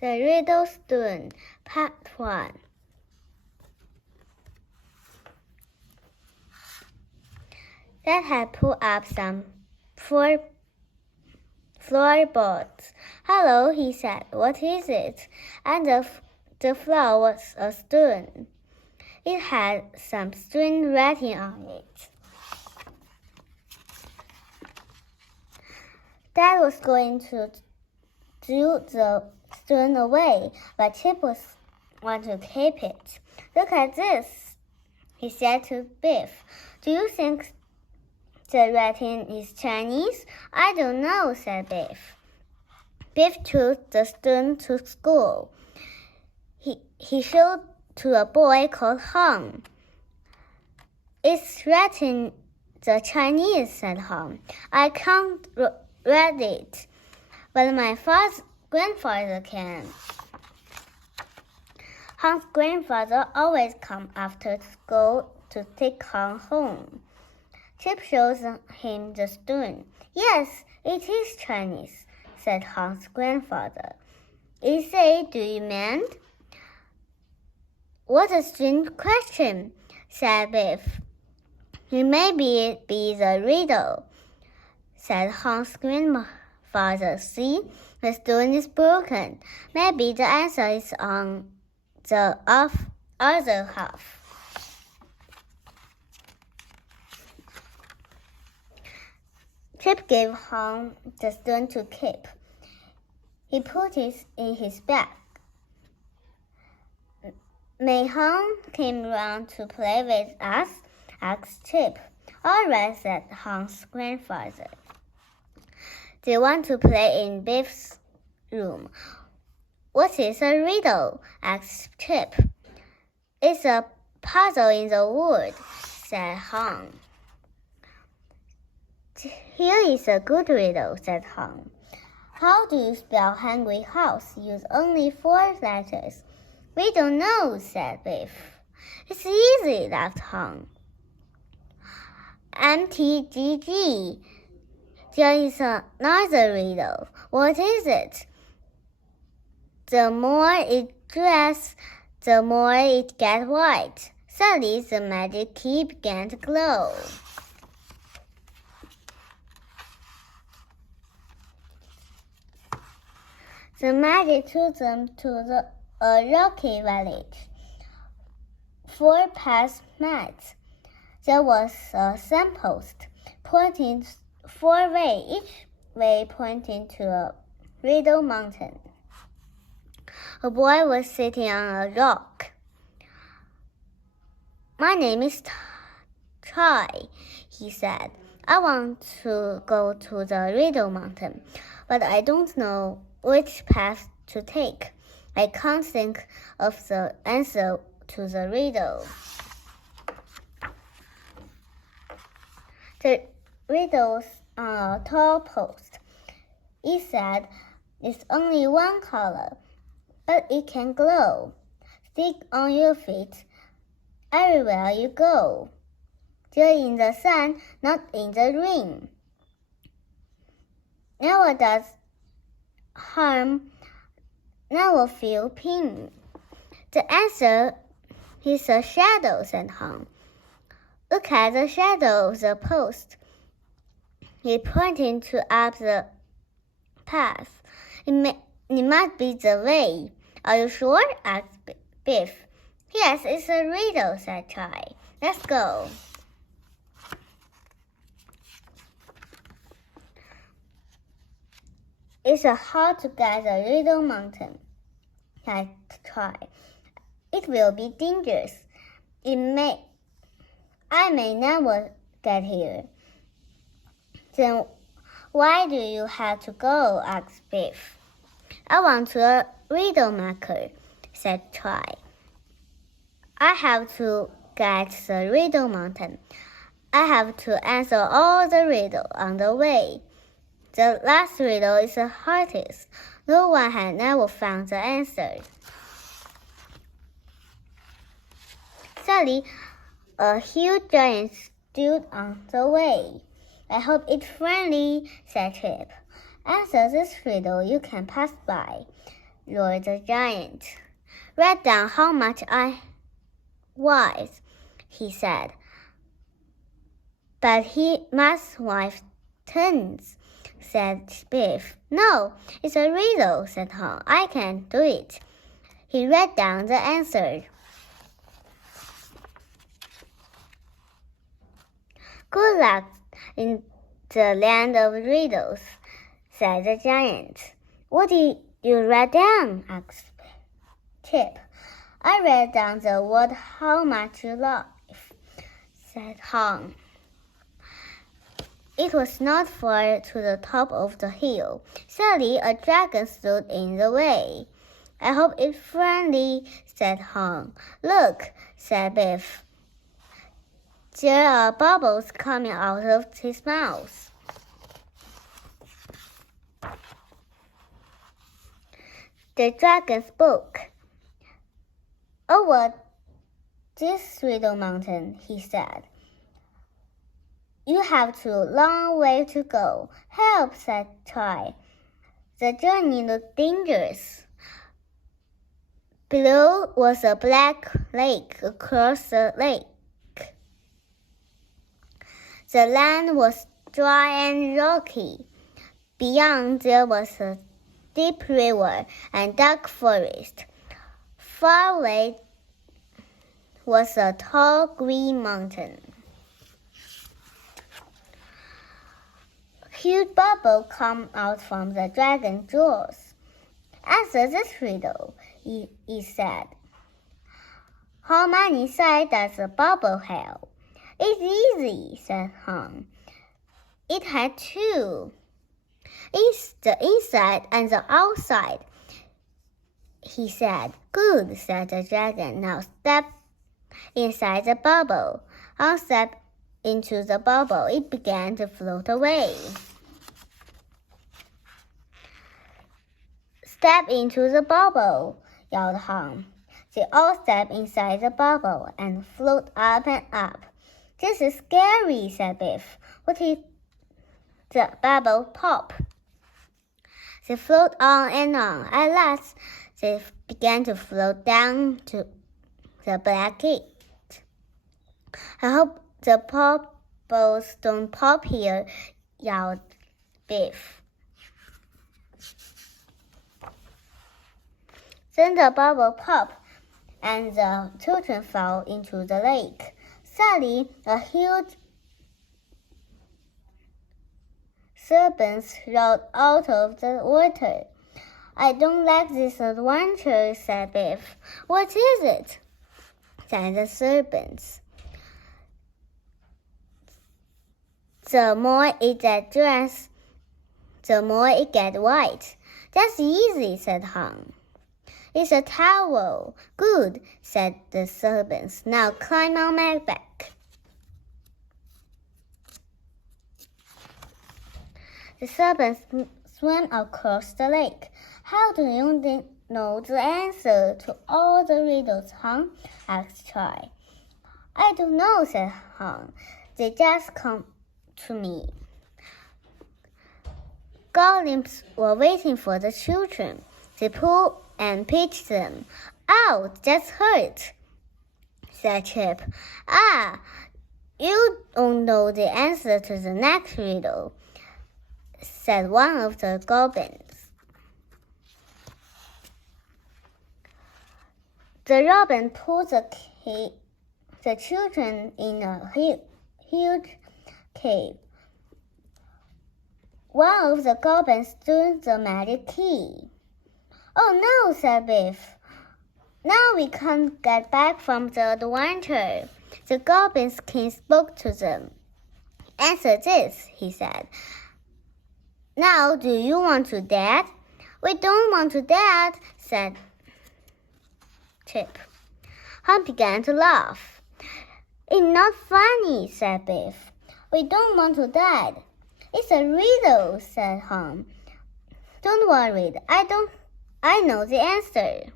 The Riddle Stone, Part 1. Dad had pulled up some floorboards. "Hello," he said. "What is it?" And the floor was a stone. It had some strange writing on it. Dad was going to throw the stone away, but Chip was want to keep it. "Look at this," he said to Biff. "Do you think the writing is Chinese?" "I don't know," said Biff. Biff took the stone to school. He showed to a boy called Hong. "It's written the Chinese," said Hong. "I can't read it, but my grandfather can." Hong's grandfather always come after school to take Hong home. Chip shows him the stone. "Yes, it is Chinese," said Hong's grandfather. "Is it, do you mean?" "What a strange question," said Biff. "It may be the riddle," said Hong's grandfather. "See, the stone is broken. Maybe the answer is on the other half." Chip gave Hong the stone to keep. He put it in his bag. "May Hong came round to play with us?" asked Chip. "All right," said Hong's grandfather. They want to play in Biff's room. "What is a riddle?" asked Chip. "It's a puzzle in the wood," said Hong. "Here is a good riddle," said Hong. "How do you spell hungry house? Use only 4 letters." "We don't know," said Biff. "It's easy," laughed Hong. "MTGG. There is another riddle." "What is it?" "The more it dries, the more it gets white." Suddenly, the magic key began to glow. The magic took them to a rocky village. 4 paths met. There was a signpost pointing 4 ways, each way pointing to a riddle mountain. A boy was sitting on a rock. "My name is Chai," he said. "I want to go to the riddle mountain, but I don't know which path to take. I can't think of the answer to the riddle." The riddle was on a tall post. It said, "It's only one color, but it can glow. Stick on your feet everywhere you go. They're in the sun, not in the rain. Never does harm, never feel pain." "The answer is a shadow," said Hong. "Look at the shadow of the post." He pointed to up the path. It must be the way." "Are you sure?" asked Biff. "Yes, it's a riddle," said Chai. "Let's go." "It's hard to get the riddle mountain," said Chai. "It will be dangerous. I may never get here." "Then why do you have to go?" asked Biff. "I want a riddle maker," said Chai. "I have to get the riddle mountain. I have to answer all the riddles on the way. The last riddle is the hardest. No one has never found the answer." Suddenly, a huge giant stood on the way. "I hope it's friendly," said Chip. "Answer this riddle, you can pass by." roared the giant. Write down how much I was, he said. But he must wife tons, said Biff. No, it's a riddle, said Hong. I can't do it. He read down the answer. Good luck in the land of riddles, said the giant. What did you write down? Asked Chip. I read down the word how much you love, said Hong. It was not far to the top of the hill. Suddenly, a dragon stood in the way. I hope it's friendly, said Hong. Look, said Biff. There are bubbles coming out of his mouth. The dragon spoke. Over this riddle mountain, he said. You have a long way to go. Help, said Chai. The journey looked dangerous. Below was a black lake. Across the lake, the land was dry and rocky. Beyond there was a deep river and dark forest. Far away was a tall green mountain. Huge bubble come out from the dragon's jaws. Answer this riddle, he said. How many sides does a bubble have? It's easy, said Hong. It had two. It's the inside and the outside, he said. Good, said the dragon. Now step inside the bubble. I'll step into the bubble. It began to float away. Step into the bubble, yelled Hong. They all stepped inside the bubble and float up and up. This is scary, said Biff. What if the bubble pop? They float on and on. At last, they began to float down to the black gate. I hope the bubbles don't pop here, yelled Biff. Then the bubble popped, and the children fell into the lake. Suddenly, a huge serpent rolled out of the water. I don't like this adventure, said Biff. What is it? Said the serpent. The more it gets dressed, the more it gets white. That's easy, said Hong. It's a towel. Good, said the serpent. Now climb on my back. The serpent swam across the lake. How do you know the answer to all the riddles, Hong? Asked Chai. I don't know, said Hong. They just come to me. Golems were waiting for the children. They pulled and pitched them. Ow, that's hurt, said Chip. Ah, you don't know the answer to the next riddle, said one of the goblins. The robin pulled the children in a huge cave. One of the goblins threw the magic key. Oh no, said Biff. Now we can't get back from the adventure. The Goblin's king spoke to them. Answer this, he said. Now, do you want to dead? We don't want to dead, said Chip. Hong began to laugh. It's not funny, said Biff. We don't want to die. It's a riddle, said Hong. Don't worry, I know the answer.